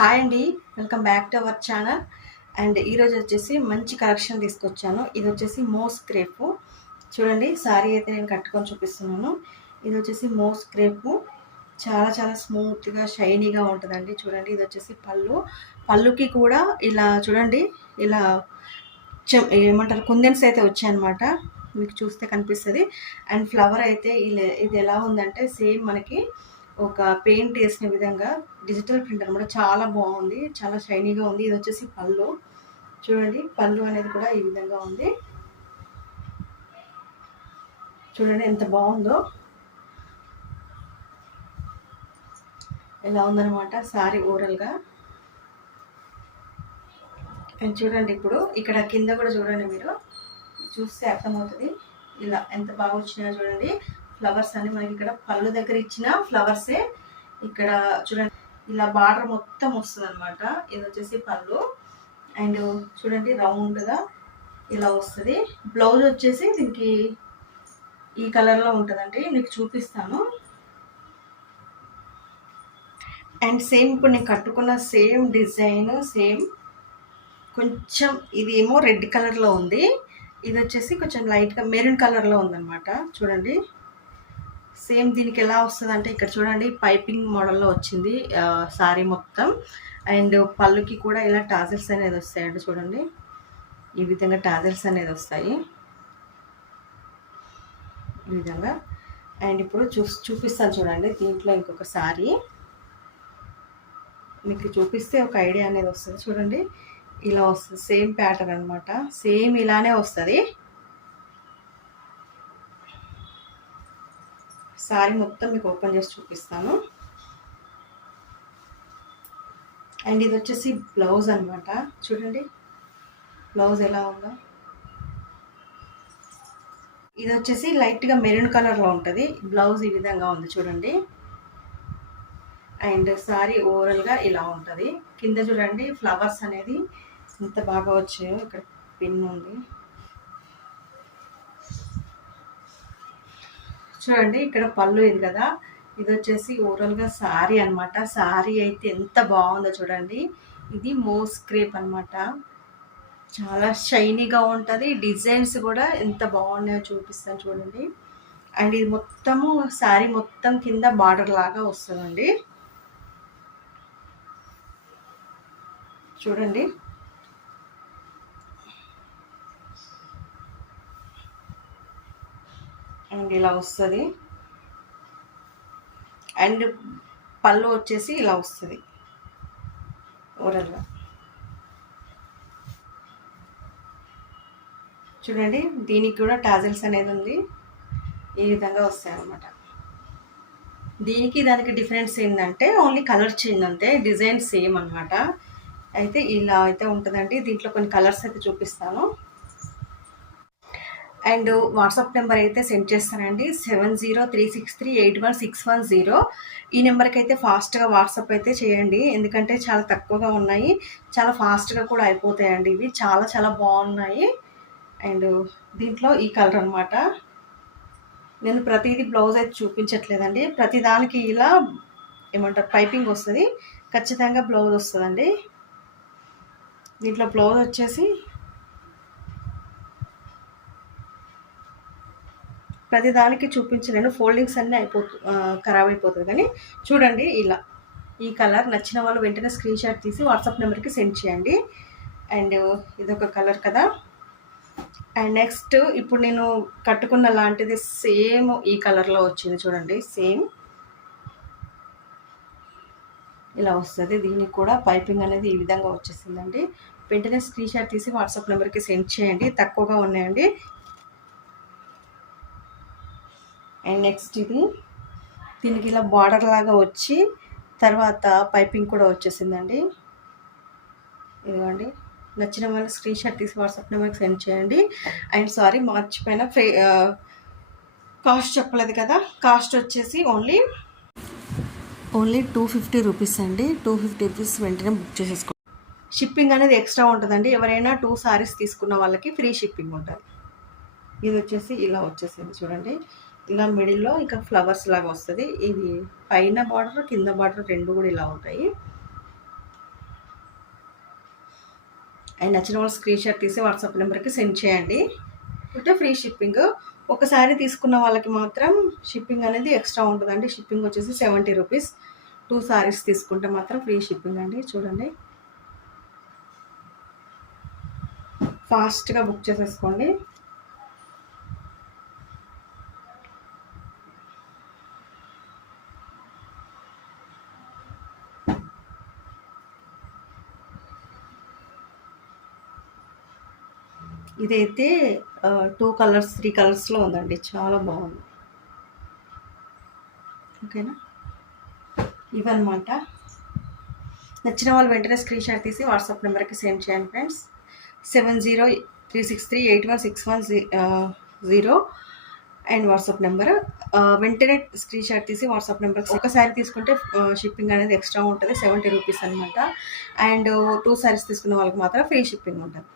Hi అండి. Welcome back to our channel. And ఈరోజు వచ్చేసి మంచి కలెక్షన్ తీసుకొచ్చాను. ఇది వచ్చేసి మోస్ క్రేపు. చూడండి, శారీ అయితే నేను కట్టుకొని చూపిస్తున్నాను. ఇది వచ్చేసి మోస్ క్రేపు. చాలా చాలా స్మూత్గా షైనీగా ఉంటుందండి. చూడండి, ఇది వచ్చేసి పళ్ళుకి కూడా ఇలా చూడండి, ఇలా ఏమంటారు, కుందన్స్ అయితే వచ్చాయన్నమాట. మీకు చూస్తే కనిపిస్తుంది. అండ్ ఫ్లవర్ అయితే ఇది ఎలా ఉందంటే సేమ్ మనకి ఒక పెయింట్ వేసిన విధంగా డిజిటల్ ప్రింట్ అనమాట. చాలా బాగుంది, చాలా షైనీగా ఉంది. ఇది వచ్చేసి పళ్ళు. చూడండి, పళ్ళు అనేది కూడా ఈ విధంగా ఉంది. చూడండి ఎంత బాగుందో, ఎలా ఉందనమాట శారీ ఓవరాల్గా. అండ్ చూడండి, ఇప్పుడు ఇక్కడ కింద కూడా చూడండి, మీరు చూస్తే అర్థమవుతుంది ఇలా ఎంత బాగా వచ్చినాయో. చూడండి, ఫ్లవర్స్ అని మనకి ఇక్కడ పళ్ళు దగ్గర ఇచ్చిన ఫ్లవర్సే ఇక్కడ చూడండి, ఇలా బార్డర్ మొత్తం వస్తుంది అనమాట. ఇది వచ్చేసి పళ్ళు. అండ్ చూడండి, రౌండ్గా ఇలా వస్తుంది. బ్లౌజ్ వచ్చేసి దీనికి ఈ కలర్లో ఉంటుందండి, మీకు చూపిస్తాను. అండ్ సేమ్ ఇప్పుడు నేను కట్టుకున్న సేమ్ డిజైన్, సేమ్ కొంచెం ఇది ఏమో రెడ్ కలర్లో ఉంది, ఇది వచ్చేసి కొంచెం లైట్గా మెరూన్ కలర్లో ఉందన్నమాట. చూడండి, సేమ్ దీనికి ఎలా వస్తుంది అంటే ఇక్కడ చూడండి, పైపింగ్ మోడల్లో వచ్చింది శారీ మొత్తం. అండ్ పళ్ళుకి కూడా ఇలా టాజల్స్ అనేది వస్తాయండి. చూడండి, ఈ విధంగా టాజల్స్ అనేది వస్తాయి ఈ విధంగా. అండ్ ఇప్పుడు చూపిస్తాను చూడండి, దీంట్లో ఇంకొక శారీ మీకు చూపిస్తే ఒక ఐడియా అనేది వస్తుంది. చూడండి, ఇలా వస్తుంది, సేమ్ ప్యాటర్న్ అనమాట. సేమ్ ఇలానే వస్తుంది. శారీ మొత్తం మీకు ఓపెన్ చేసి చూపిస్తాను. అండ్ ఇది వచ్చేసి బ్లౌజ్ అనమాట. చూడండి, బ్లౌజ్ ఎలా ఉందో. ఇది వచ్చేసి లైట్గా మెరూన్ కలర్లో ఉంటుంది. బ్లౌజ్ ఈ విధంగా ఉంది చూడండి. అండ్ శారీ ఓవరాల్గా ఇలా ఉంటుంది. కింద చూడండి, ఫ్లవర్స్ అనేది ఎంత బాగా వచ్చాయో. ఇక్కడ పిన్ ఉంది చూడండి. ఇక్కడ పళ్ళు ఇది కదా, ఇది వచ్చేసి ఓవరాల్గా శారీ అనమాట. శారీ అయితే ఎంత బాగుందో చూడండి. ఇది మోస్ క్రేప్ అనమాట. చాలా షైనీగా ఉంటుంది. డిజైన్స్ కూడా ఎంత బాగున్నాయో చూపిస్తాను చూడండి. అండ్ ఇది మొత్తము శారీ మొత్తం కింద బార్డర్ లాగా వస్తుందండి. చూడండి, అండ్ ఇలా వస్తుంది. అండ్ పళ్ళు వచ్చేసి ఇలా వస్తుంది ఓవరాల్గా. చూడండి, దీనికి కూడా టాజల్స్ అనేది ఉంది. ఈ విధంగా వస్తాయి అన్నమాట. దీనికి దానికి డిఫరెన్స్ ఏంటంటే ఓన్లీ కలర్ చేంజ్ అంతే, డిజైన్ సేమ్ అనమాట. అయితే ఇలా అయితే ఉంటుందండి. దీంట్లో కొన్ని కలర్స్ అయితే చూపిస్తాను. అండ్ వాట్సాప్ నెంబర్ అయితే సెండ్ చేస్తానండి, 7036381610. ఈ నెంబర్కి అయితే ఫాస్ట్గా వాట్సాప్ అయితే చేయండి, ఎందుకంటే చాలా తక్కువగా ఉన్నాయి, చాలా ఫాస్ట్గా కూడా అయిపోతాయండి. ఇవి చాలా చాలా బాగున్నాయి. అండ్ దీంట్లో ఈ కలర్ అనమాట. నేను ప్రతిదీ బ్లౌజ్ అయితే చూపించట్లేదండి, ప్రతిదానికి ఇలా ఏమంటారు పైపింగ్ వస్తుంది, ఖచ్చితంగా బ్లౌజ్ వస్తుందండి. దీంట్లో బ్లౌజ్ వచ్చేసి ప్రతిదానికి చూపించలేను, ఫోల్డింగ్స్ అన్నీ ఖరాబ్ అయిపోతుంది. కానీ చూడండి, ఇలా ఈ కలర్ నచ్చిన వాళ్ళు వెంటనే స్క్రీన్ షాట్ తీసి వాట్సాప్ నెంబర్కి సెండ్ చేయండి. అండ్ ఇదొక కలర్ కదా. అండ్ నెక్స్ట్ ఇప్పుడు నేను కట్టుకున్న లాంటిది సేమ్ ఈ కలర్లో వచ్చింది చూడండి. సేమ్ ఇలా వస్తుంది. దీనికి కూడా పైపింగ్ అనేది ఈ విధంగా వచ్చేసిందండి. వెంటనే స్క్రీన్ షాట్ తీసి వాట్సాప్ నెంబర్కి సెండ్ చేయండి, తక్కువగా ఉన్నాయండి. అండ్ నెక్స్ట్ దీనికి ఇలా బార్డర్ లాగా వచ్చి తర్వాత పైపింగ్ కూడా వచ్చేసిందండి. ఇదిగోండి, నచ్చిన వాళ్ళు స్క్రీన్ షాట్ తీసి వాట్సాప్ నెంబర్కి సెండ్ చేయండి. అండ్ సారీ, మర్చిపోయిన కాస్ట్ చెప్పలేదు కదా. కాస్ట్ వచ్చేసి ఓన్లీ 250 రూపీస్ అండి. 250 రూపీస్ వెంటనే బుక్ చేసేసుకోండి. షిప్పింగ్ అనేది ఎక్స్ట్రా ఉంటుందండి. ఎవరైనా 2 సారీస్ తీసుకున్న వాళ్ళకి ఫ్రీ షిప్పింగ్ ఉంటుంది. ఇది వచ్చేసి ఇలా వచ్చేసింది చూడండి. ఇలా మిడిల్లో ఇంకా ఫ్లవర్స్ లాగా వస్తుంది. ఇది పైన బార్డర్ కింద బార్డర్ రెండు కూడా ఇలా ఉంటాయి. అండ్ నచ్చిన వాళ్ళు స్క్రీన్ షాట్ తీసి వాట్సాప్ నెంబర్కి సెండ్ చేయండి. అంటే ఫ్రీ షిప్పింగ్. ఒకసారి తీసుకున్న వాళ్ళకి మాత్రం షిప్పింగ్ అనేది ఎక్స్ట్రా ఉంటుందండి. షిప్పింగ్ వచ్చేసి 70 రూపీస్. 2 సారీస్ తీసుకుంటే మాత్రం ఫ్రీ షిప్పింగ్ అండి. చూడండి, ఫాస్ట్గా బుక్ చేసేసుకోండి. ఇదైతే 2 కలర్స్ 3 కలర్స్లో ఉందండి, చాలా బాగుంది. ఓకేనా, ఇవన్నమాట. నచ్చిన వాళ్ళు వెంటనే స్క్రీన్ షాట్ తీసి వాట్సాప్ నెంబర్కి సెండ్ చేయండి ఫ్రెండ్స్. 7036381610 and WhatsApp number. వెంటనే స్క్రీన్ షాట్ తీసి వాట్సాప్ నెంబర్కి, ఒకసారి తీసుకుంటే షిప్పింగ్ అనేది ఎక్స్ట్రా ఉంటుంది, 70 రూపీస్ అనమాట. అండ్ 2 సారీస్ తీసుకున్న వాళ్ళకి మాత్రం ఫ్రీ షిప్పింగ్ ఉంటుంది.